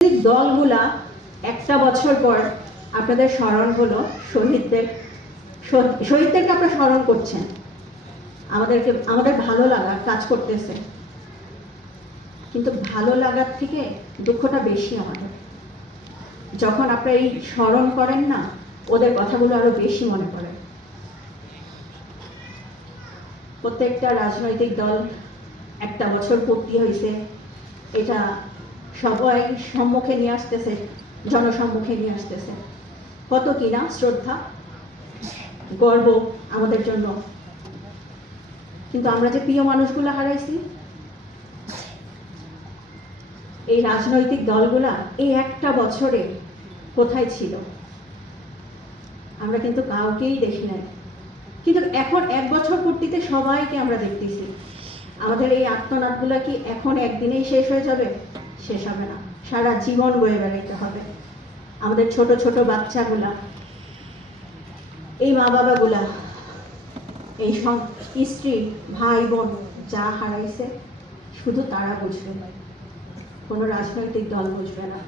দলগুলা একটা বছর পর আপনাদের স্মরণ হলো শহীদদেরকে আপনারা স্মরণ করছেন, আমাদের ভালো লাগা কাজ করতেছে, কিন্তু ভালো লাগার থেকে দুঃখটা বেশি আমাদের। যখন আপনারা এই স্মরণ করেন না, ওদের কথাগুলো আরো বেশি মনে পড়ে। প্রত্যেকটা রাজনৈতিক দল একটা বছর পূর্তি হয়েছে, এটা সবাই সম্মুখে নিয়ে আসতেছে, জনসম্মুখে নিয়ে আসতেছে। কত কিনা শ্রদ্ধা, গর্ব আমাদের জন্য। কিন্তু আমরা যে প্রিয় মানুষগুলো হারাইছি, এই রাজনৈতিক দলগুলা এই একটা বছরে কোথায় ছিল আমরা কিন্তু কাউকেই দেখি নাই। কিন্তু এখন এক বছর পূর্তিতে সবাইকে আমরা দেখতেছি। আমাদের এই আত্মনাদগুলা কি এখন একদিনেই শেষ হয়ে যাবে? শেষ হবে না, সারা জীবন বয়ে বেড়াইতে হবে। আমাদের ছোট ছোট বাচ্চাগুলা, এই মা বাবাগুলা, এই স্ত্রী ভাই বোন যা হারাইছে শুধু তারা বুঝবে, কোনো রাজনৈতিক দল বুঝবে না।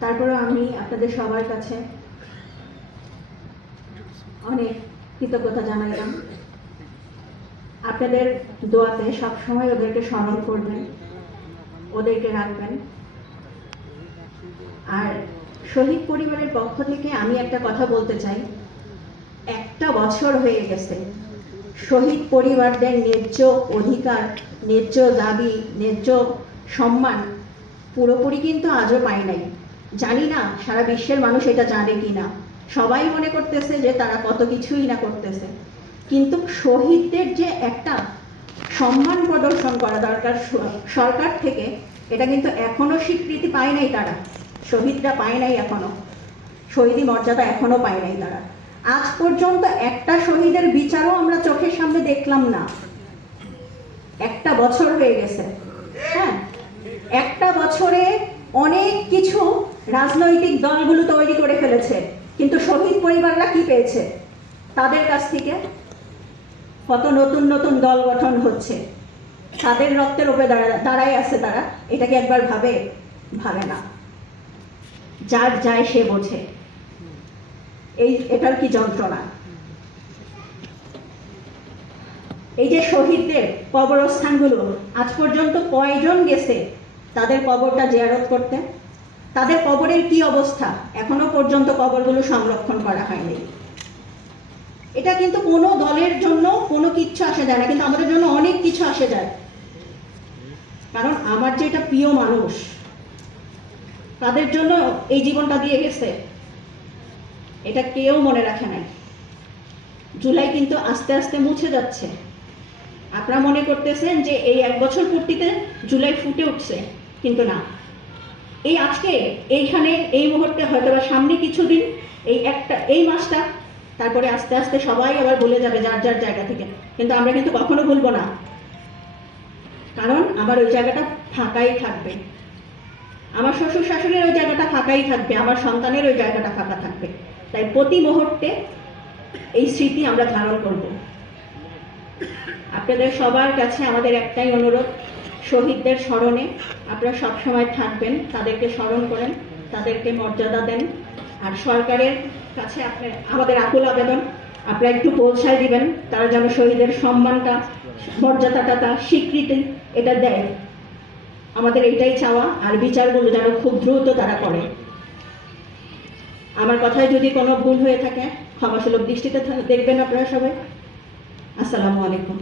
তারপরে আমি আপনাদের সবার কাছে অনেক কৃতজ্ঞতা জানাইলাম। আপনাদের দোয়াতে সবসময় ওদেরকে স্মরণ করবেন, ওদেরকে রাখবেন। আর শহীদ পরিবারের পক্ষ থেকে আমি একটা কথা বলতে চাই, একটা বছর হয়ে গেছে, শহীদ পরিবারদের ন্যায্য অধিকার, ন্যায্য দাবি, ন্যায্য সম্মান পুরোপুরি কিন্তু আজও পাই নাই। জানি না সারা বিশ্বের মানুষ এটা জানে কিনা। সবাই মনে করতেছে যে তারা কত কিছুই না করতেছে, কিন্তু শহীদদের যে একটা সম্মান প্রদর্শন করা দরকার সরকার থেকে, এটা কিন্তু এখনো স্বীকৃতি পায় নাই তারা। শহীদরা পায় নাই, এখনো শহীদি মর্যাদা এখনো পায় নাই তারা। আজ পর্যন্ত একটা শহীদের বিচারও আমরা চোখের সামনে দেখলাম না। একটা বছর হয়ে গেছে। হ্যাঁ, একটা বছরে অনেক কিছু রাজনৈতিক দলগুলো তৈরি করে ফেলেছে, কিন্তু শহীদ পরিবাররা কি পেয়েছে? তাদের কাছ থেকে কত নতুন নতুন দল গঠন হচ্ছে, তাদের রক্তের উপরে দাঁড়ায় আছে তারা। এটা কি একবার ভাবে না। যার যায় সে বোঝে এটার কি যন্ত্রণা। এই যে শহীদদের কবরস্থানগুলো আজ পর্যন্ত কয়জন গেছে তাদের কবরটা জিয়ারত করতে? তাদের কবরের কি অবস্থা? এখনো পর্যন্ত কবরগুলো সংরক্ষণ করা হয়নি। এটা কিন্তু কোনো দলের জন্য কোনো কিচ্ছু আসে যায় না, কিন্তু আমাদের জন্য অনেক কিছু আসে যায়। কারণ আমার যেটা প্রিয় মানুষ, তাদের জন্য এই জীবনটা দিয়ে গেছে, এটা কেউ মনে রাখে নাই। জুলাই কিন্তু আস্তে আস্তে মুছে যাচ্ছে। আপনারা মনে করতেছেন যে এই এক বছর পূর্তিতে জুলাই ফুটে উঠছে, কিন্তু না। এই আজকে এইখানে এই মুহূর্তে হয়তো বা সামনে কিছুদিন, এই মাসটা, তারপরে আস্তে আস্তে সবাই আবার ভুলে যাবে যার যার জায়গা থেকে। কিন্তু আমরা কিন্তু কখনো ভুলবো না, কারণ আমার ওই জায়গাটা ফাঁকাই থাকবে, আমার শ্বশুর শাশুড়ির ওই জায়গাটা ফাঁকাই থাকবে, আমার সন্তানের ওই জায়গাটা ফাঁকা থাকবে। তাই প্রতি মুহূর্তে এই স্মৃতি আমরা ধারণ করব। আপনাদের সবার কাছে আমাদের একটাই অনুরোধ, শহীদদের স্মরণে আপনারা সবসময় থাকবেন, তাদেরকে স্মরণ করেন, তাদেরকে মর্যাদা দেন। আর সরকারের কাছে আমাদের আকুল আবেদন, আপনারা একটু পৌঁছায় দিবেন, তারা যেন শহীদের সম্মানটা, মর্যাদাটা, স্বীকৃতি এটা দেয়। আমাদের এটাই চাওয়া। আর বিচারগুলো যেন খুব দ্রুত তারা করে। আমার কথায় যদি কোনো ভুল হয়ে থাকে ক্ষমাসুলভ দৃষ্টিতে দেখবেন আপনারা সবাই। আসসালামু আলাইকুম।